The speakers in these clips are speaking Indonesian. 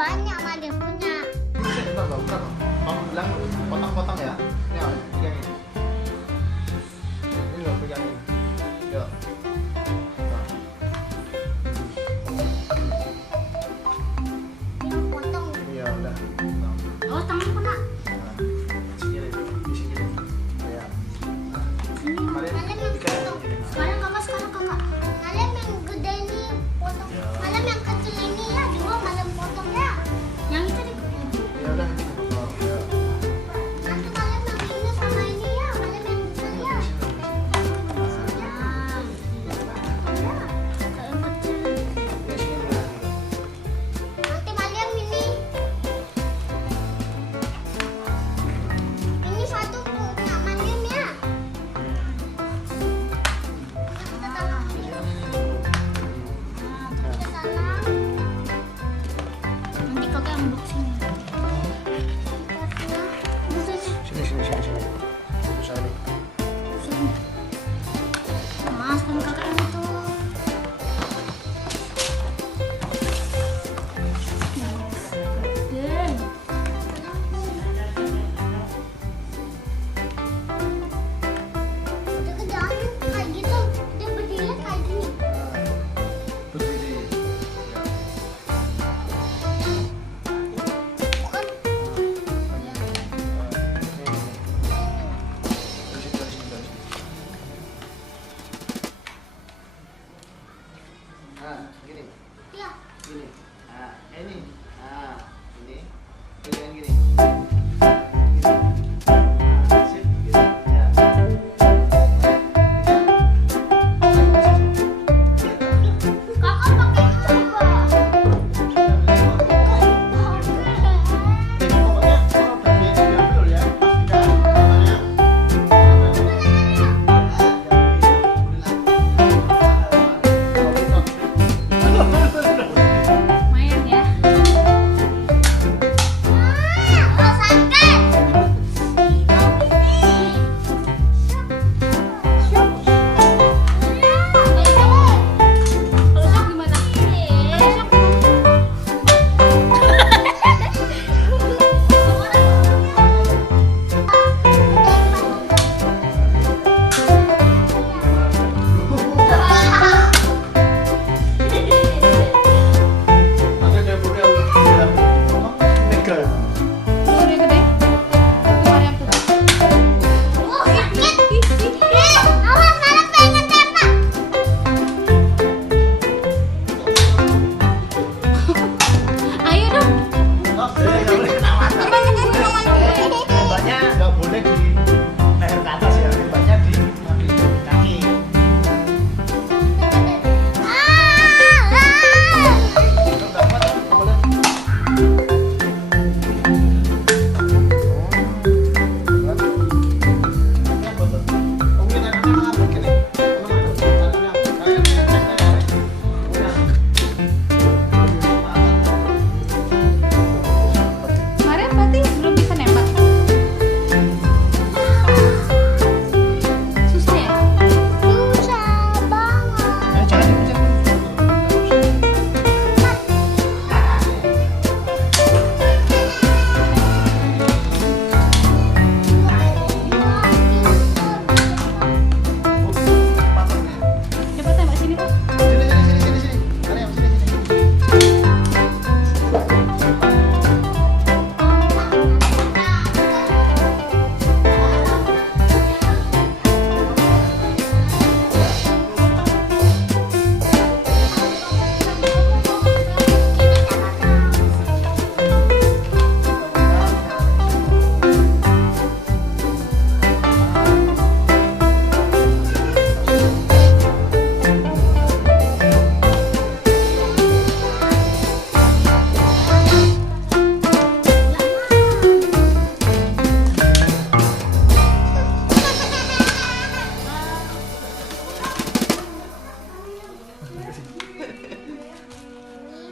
Banyak Maryam punya. Kamu bilang potong-potong ya. Ini pegang ini. Ini loh pegang ini. Yuk. Yang potong. Iya udah. Oh tangan kena. Sini, di sini. Ya. Maryam yang potong. Sekarang kakak. Maryam yang gede ini potong. Maryam yang kecil ini ya juga Maryam potong ya. Yang itu di. Ya udah. Nanti Maryam yang ini sama ini ya. Maryam yang kecil ya. Nanti Maryam ini satu punya Maryam ya. Nanti kakak unboxing. Sini. Susah nih. Mas, kan kakak yang itu. Dia kerjaannya kayak gitu. Dia berdiri kayak gini. Berdiri. Bukan. Nah, gini. Ya. Gini. Nah, ini. Nah, ini. Pegangan gini. Sip, gitu. Ya. Kakak pakai apa? Pokoknya kalau udah diambil dulu ya. Main ya. Oh, sakit.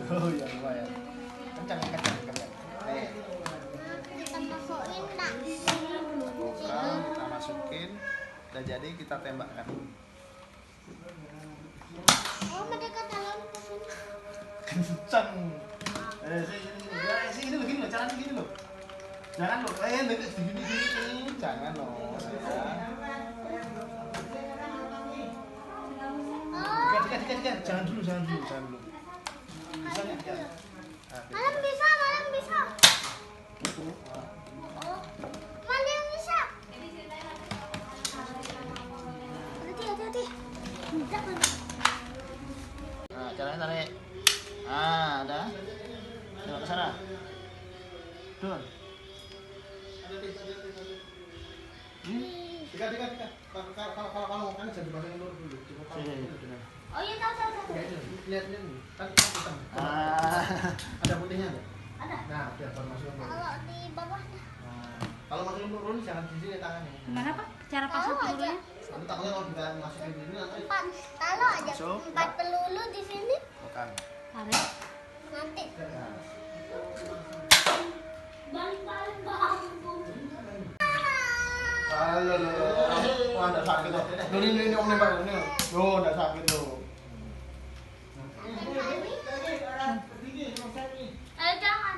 Oh iya, lumayan. Kencang. Nih. Kita masukin nak. Buka, kita masukin. Udah jadi, kita tembakkan. Oh, mereka dalam ke sini. Kencang. Sini dulu, gini loh, caranya gini loh. Jangan loh, deket gini. Jangan loh, sayang. Dika. Jangan dulu. Bisa nggak? Ya. Malam bisa. Oh, Maryam bisa. Hati-hati. Tidak kan? Nah, caranya tarik. Ah, ada. Coba ke sana. Turun. Dika. Kalau kan jadi pasang dulu. Sini. Oh iya tahu. Lihat nih. Kan hitam. Ada putihnya enggak? Ada. Nah, biar masuk. Kalau di bawahnya. Nah, kalau masukin peluru jangan di sini tangannya. Gimana Pak? Cara pasang pelurunya? Nanti takutnya kalau kita masukin di sini nanti Taruh aja Masuk. 4 peluru di sini. bukan. Tarik. Nanti. Nah. Balik bang. Wah, enggak sakit tuh. Ini om nembak ini. Loh, enggak sakit tuh. Jangan.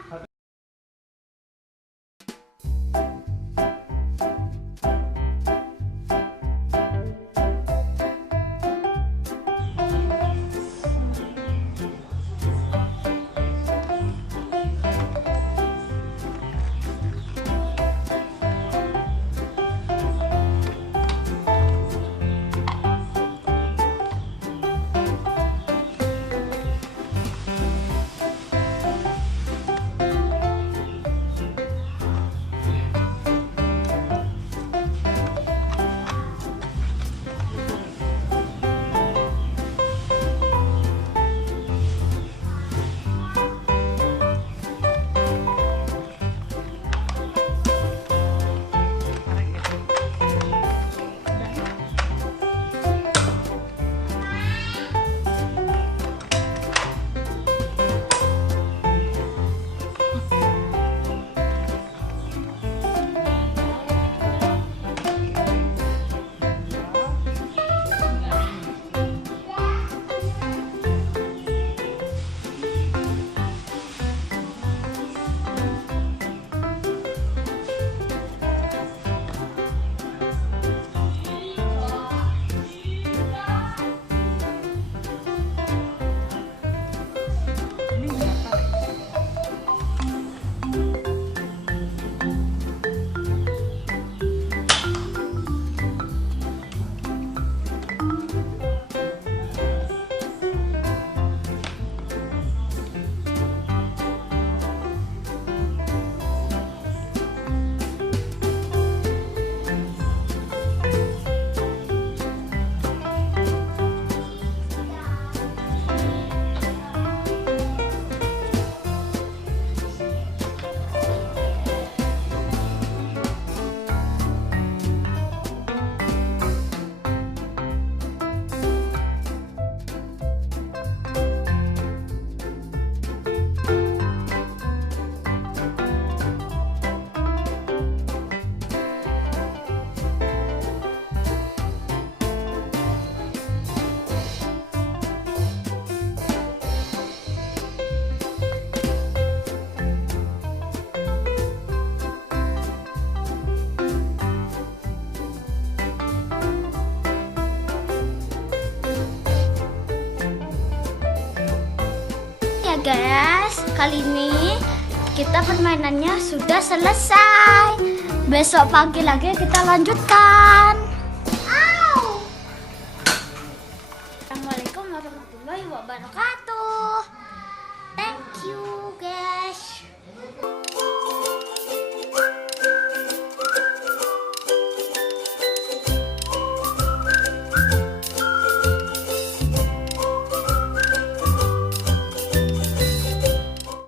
Guys, kali ini kita permainannya sudah selesai. Besok pagi lagi kita lanjutkan. Assalamualaikum warahmatullahi wabarakatuh. Thank you guys.